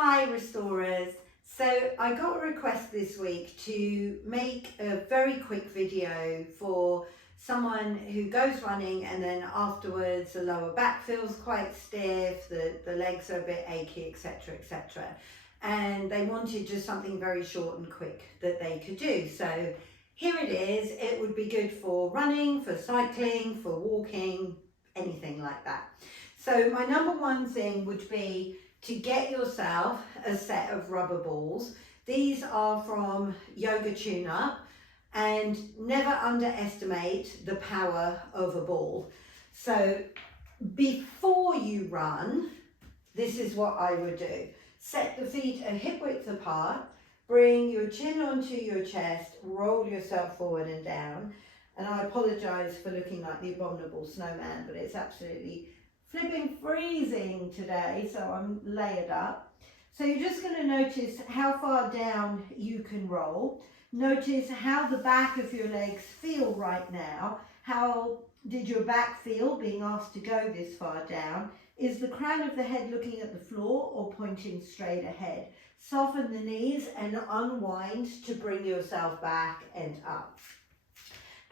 Hi restorers. So I got a request this week to make a very quick video for someone who goes running and then afterwards the lower back feels quite stiff, the legs are a bit achy, etc, etc. And they wanted just something very short and quick that they could do. So here it is. It would be good for running, for cycling, for walking, anything like that. So my number one thing would be to get yourself a set of rubber balls. These are from Yoga Tune Up, and never underestimate the power of a ball. So before you run, this is what I would do. Set the feet a hip width apart, bring your chin onto your chest, roll yourself forward and down. And I apologise for looking like the abominable snowman, but it's absolutely flipping freezing today, so I'm layered up. So you're just going to notice how far down you can roll. Notice how the back of your legs feel right now. How did your back feel being asked to go this far down? Is the crown of the head looking at the floor or pointing straight ahead? Soften the knees and unwind to bring yourself back and up.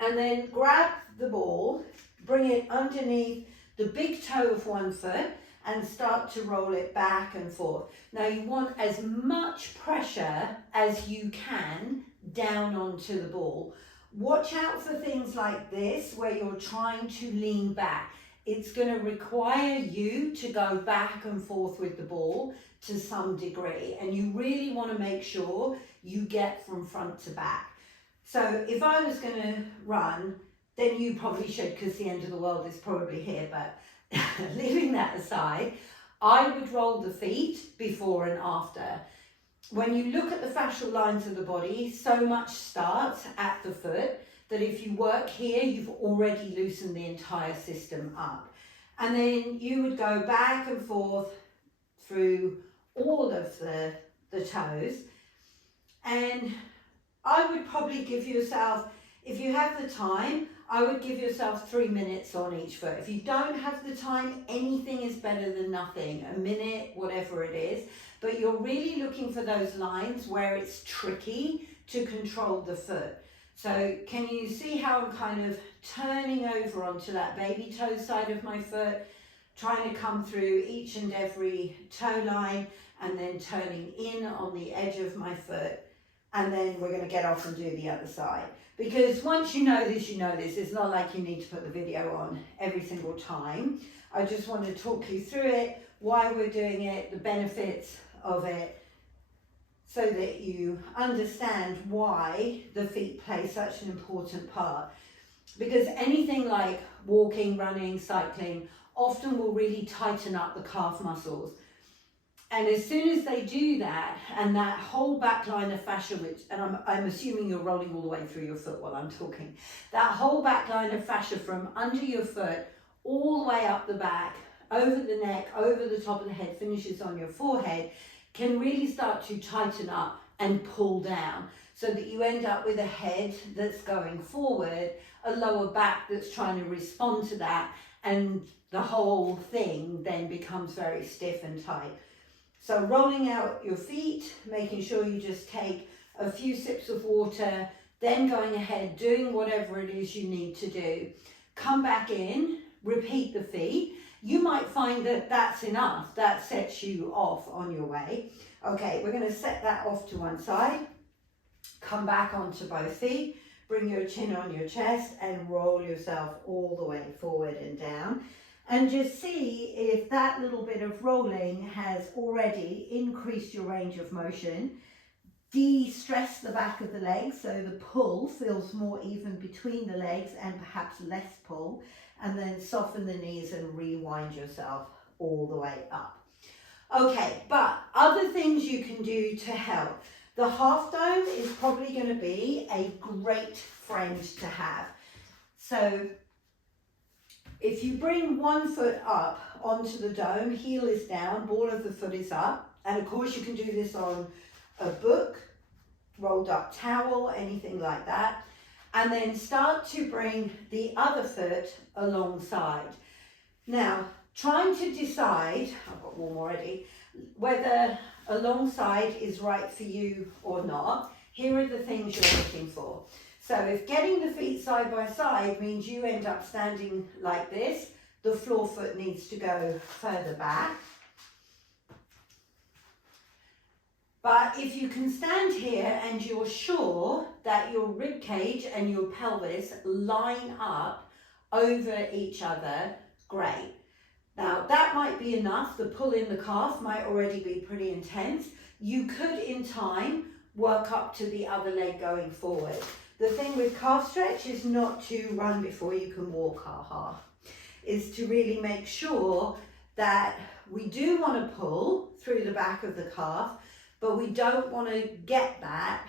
And then grab the ball, bring it underneath the big toe of one foot and start to roll it back and forth. Now you want as much pressure as you can down onto the ball. Watch out for things like this where you're trying to lean back. It's going to require you to go back and forth with the ball to some degree, and you really want to make sure you get from front to back. So if I was going to run, then you probably should, because the end of the world is probably here, but leaving that aside, I would roll the feet before and after. When you look at the fascial lines of the body, so much starts at the foot that if you work here, you've already loosened the entire system up. And then you would go back and forth through all of the toes. And I would probably give yourself, if you have the time, I would give yourself 3 minutes on each foot. If you don't have the time, anything is better than nothing. A minute, whatever it is. But you're really looking for those lines where it's tricky to control the foot. So can you see how I'm kind of turning over onto that baby toe side of my foot, trying to come through each and every toe line, and then turning in on the edge of my foot. And then we're going to get off and do the other side. Because once you know this, you know this. It's not like you need to put the video on every single time. I just want to talk you through it, why we're doing it, the benefits of it, so that you understand why the feet play such an important part. Because anything like walking, running, cycling often will really tighten up the calf muscles. And as soon as they do that, and that whole back line of fascia, which, and I'm assuming you're rolling all the way through your foot while I'm talking, that whole back line of fascia from under your foot, all the way up the back, over the neck, over the top of the head, finishes on your forehead, can really start to tighten up and pull down, so that you end up with a head that's going forward, a lower back that's trying to respond to that, and the whole thing then becomes very stiff and tight. So rolling out your feet, making sure you just take a few sips of water, then going ahead, doing whatever it is you need to do. Come back in, repeat the feet. You might find that that's enough. That sets you off on your way. Okay, we're going to set that off to one side. Come back onto both feet. Bring your chin on your chest and roll yourself all the way forward and down. And just see if that little bit of rolling has already increased your range of motion, de-stress the back of the legs so the pull feels more even between the legs and perhaps less pull, and then soften the knees and rewind yourself all the way up. Okay, but other things you can do to help. The half dome is probably going to be a great friend to have. So if you bring one foot up onto the dome, heel is down, ball of the foot is up. And of course you can do this on a book, rolled up towel, anything like that. And then start to bring the other foot alongside. Now, trying to decide, I've got warm already, whether a long side is right for you or not. Here are the things you're looking for. So if getting the feet side by side means you end up standing like this, the floor foot needs to go further back. But if you can stand here and you're sure that your rib cage and your pelvis line up over each other, great. Now that might be enough. The pull in the calf might already be pretty intense. You could in time work up to the other leg going forward. The thing with calf stretch is not to run before you can walk, is to really make sure that we do want to pull through the back of the calf, but we don't want to get that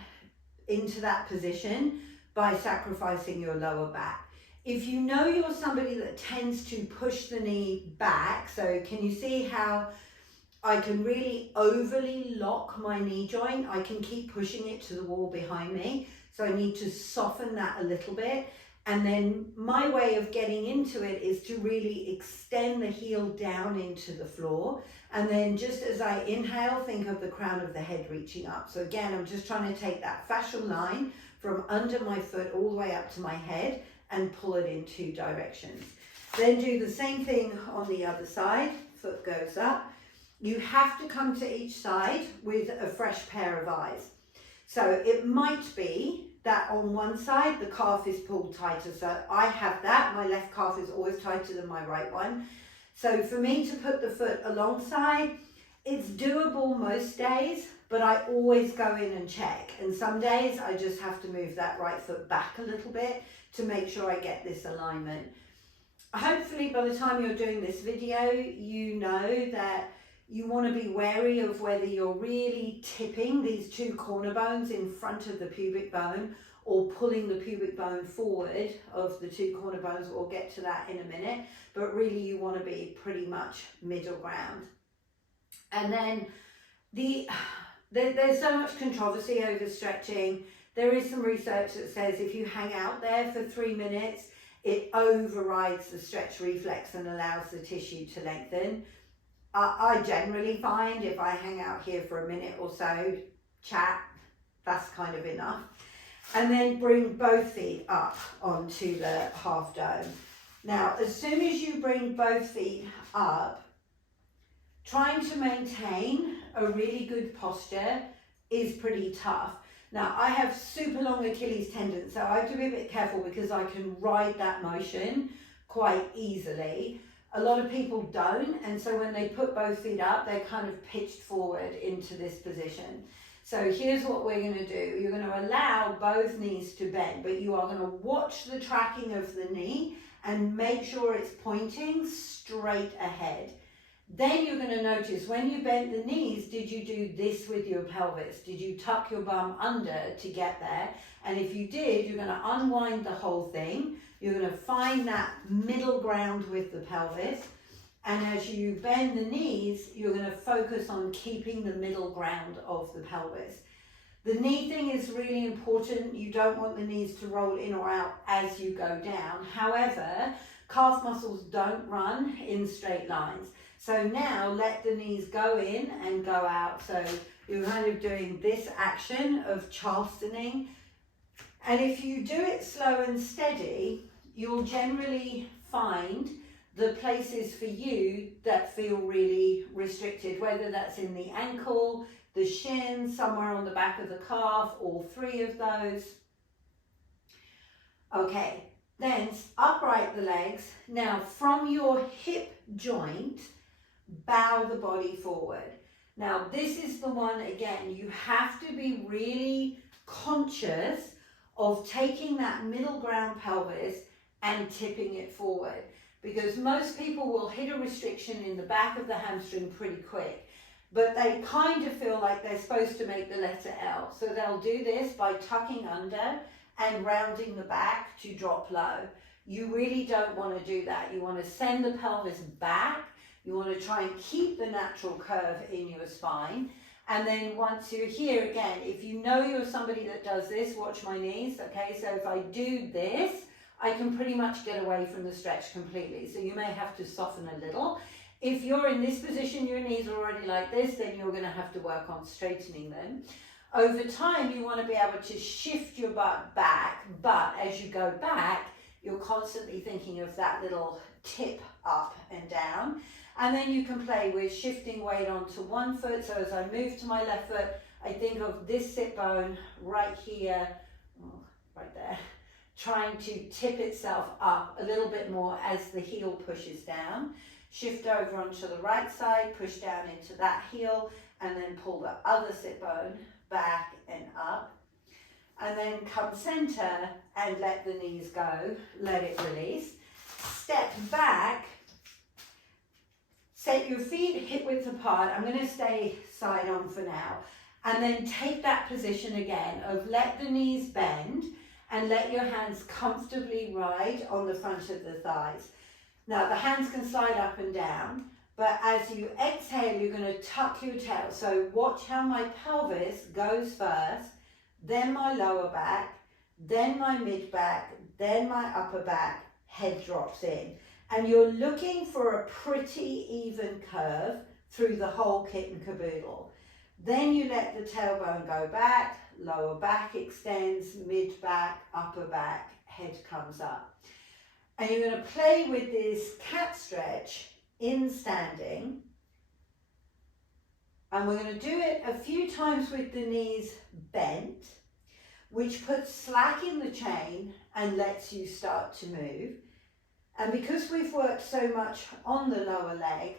into that position by sacrificing your lower back. If you know you're somebody that tends to push the knee back, so can you see how I can really overly lock my knee joint? I can keep pushing it to the wall behind me. So I need to soften that a little bit. And then my way of getting into it is to really extend the heel down into the floor. And then just as I inhale, think of the crown of the head reaching up. So again, I'm just trying to take that fascial line from under my foot all the way up to my head and pull it in 2 directions. Then do the same thing on the other side. Foot goes up. You have to come to each side with a fresh pair of eyes. So it might be that on one side the calf is pulled tighter. So I have that. My left calf is always tighter than my right one. So for me to put the foot alongside, it's doable most days, but I always go in and check. And some days I just have to move that right foot back a little bit to make sure I get this alignment. Hopefully by the time you're doing this video, you know that you want to be wary of whether you're really tipping these 2 corner bones in front of the pubic bone or pulling the pubic bone forward of the 2 corner bones. We'll get to that in a minute, but really you want to be pretty much middle ground. And then there's so much controversy over stretching. There is some research that says if you hang out there for 3 minutes, it overrides the stretch reflex and allows the tissue to lengthen. I generally find if I hang out here for a minute or so, chat, that's kind of enough. And then bring both feet up onto the half dome. Now, as soon as you bring both feet up, trying to maintain a really good posture is pretty tough. Now, I have super long Achilles tendons, so I have to be a bit careful because I can ride that motion quite easily. A lot of people don't, and so when they put both feet up, they're kind of pitched forward into this position. So here's what we're going to do. You're going to allow both knees to bend, but you are going to watch the tracking of the knee and make sure it's pointing straight ahead. Then you're going to notice when you bent the knees, did you do this with your pelvis? Did you tuck your bum under to get there? And if you did, you're going to unwind the whole thing. You're going to find that middle ground with the pelvis. And as you bend the knees, you're going to focus on keeping the middle ground of the pelvis. The knee thing is really important. You don't want the knees to roll in or out as you go down. However, calf muscles don't run in straight lines. So now let the knees go in and go out. So you're kind of doing this action of Charlestoning. And if you do it slow and steady, you'll generally find the places for you that feel really restricted, whether that's in the ankle, the shin, somewhere on the back of the calf, all 3 of those. Okay, then upright the legs. Now from your hip joint, bow the body forward. Now this is the one, again, you have to be really conscious of taking that middle ground pelvis and tipping it forward, because most people will hit a restriction in the back of the hamstring pretty quick, but they kind of feel like they're supposed to make the letter L. So they'll do this by tucking under and rounding the back to drop low. You really don't want to do that. You want to send the pelvis back. You want to try and keep the natural curve in your spine. And then once you're here, again, if you know you're somebody that does this, watch my knees, okay? So if I do this, I can pretty much get away from the stretch completely. So you may have to soften a little. If you're in this position, your knees are already like this, then you're going to have to work on straightening them. Over time, you want to be able to shift your butt back, but as you go back, you're constantly thinking of that little tip up and down. And then you can play with shifting weight onto one foot. So as I move to my left foot, I think of this sit bone right here, right there, trying to tip itself up a little bit more as the heel pushes down. Shift over onto the right side, push down into that heel, and then pull the other sit bone back and up. And then come center and let the knees go, let it release. Step back, set your feet hip width apart. I'm going to stay side on for now. And then take that position again of let the knees bend and let your hands comfortably ride on the front of the thighs. Now the hands can slide up and down, but as you exhale, you're going to tuck your tail. So watch how my pelvis goes first, then my lower back, then my mid back, then my upper back, head drops in. And you're looking for a pretty even curve through the whole kit and caboodle. Then you let the tailbone go back, lower back extends, mid back, upper back, head comes up. And you're going to play with this cat stretch in standing. And we're going to do it a few times with the knees bent, which puts slack in the chain and lets you start to move. And because we've worked so much on the lower leg,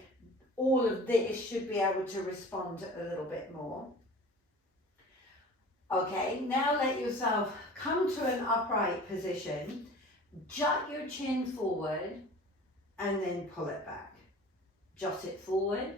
all of this should be able to respond a little bit more. Okay, now let yourself come to an upright position, jut your chin forward, and then pull it back. Jut it forward,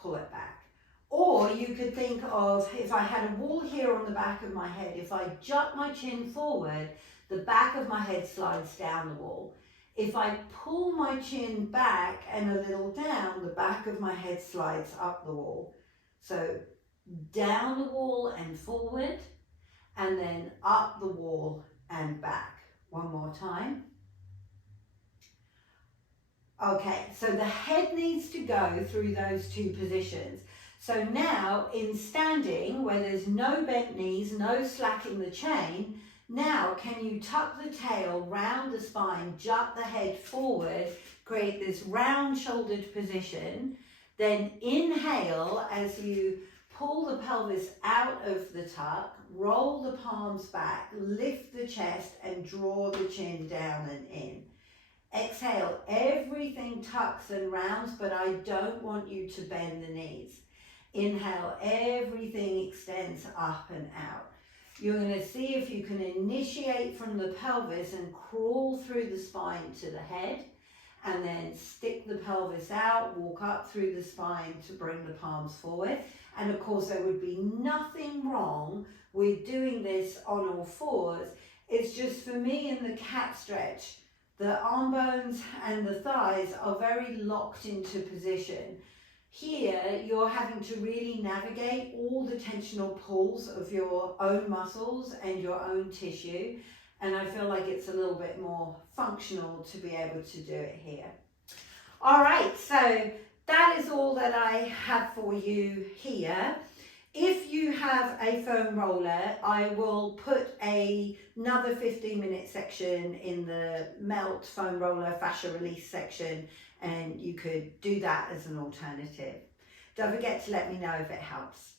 pull it back. Or you could think of, if I had a wall here on the back of my head, if I jut my chin forward, the back of my head slides down the wall. If I pull my chin back and a little down, the back of my head slides up the wall. So down the wall and forward, and then up the wall and back. One more time. Okay, so the head needs to go through those two positions. So now in standing, where there's no bent knees, no slacking the chain, now can you tuck the tail round the spine, jut the head forward, create this round shouldered position, then inhale as you pull the pelvis out of the tuck, roll the palms back, lift the chest and draw the chin down and in. Exhale, everything tucks and rounds, but I don't want you to bend the knees. Inhale, everything extends up and out. You're going to see if you can initiate from the pelvis and crawl through the spine to the head, and then stick the pelvis out, walk up through the spine to bring the palms forward. And of course, there would be nothing wrong with doing this on all fours. It's just for me in the cat stretch, the arm bones and the thighs are very locked into position. Here, you're having to really navigate all the tensional pulls of your own muscles and your own tissue. And I feel like it's a little bit more functional to be able to do it here. All right, so that is all that I have for you here. If you have a foam roller, I will put another 15-minute section in the melt foam roller fascia release section, and you could do that as an alternative. Don't forget to let me know if it helps.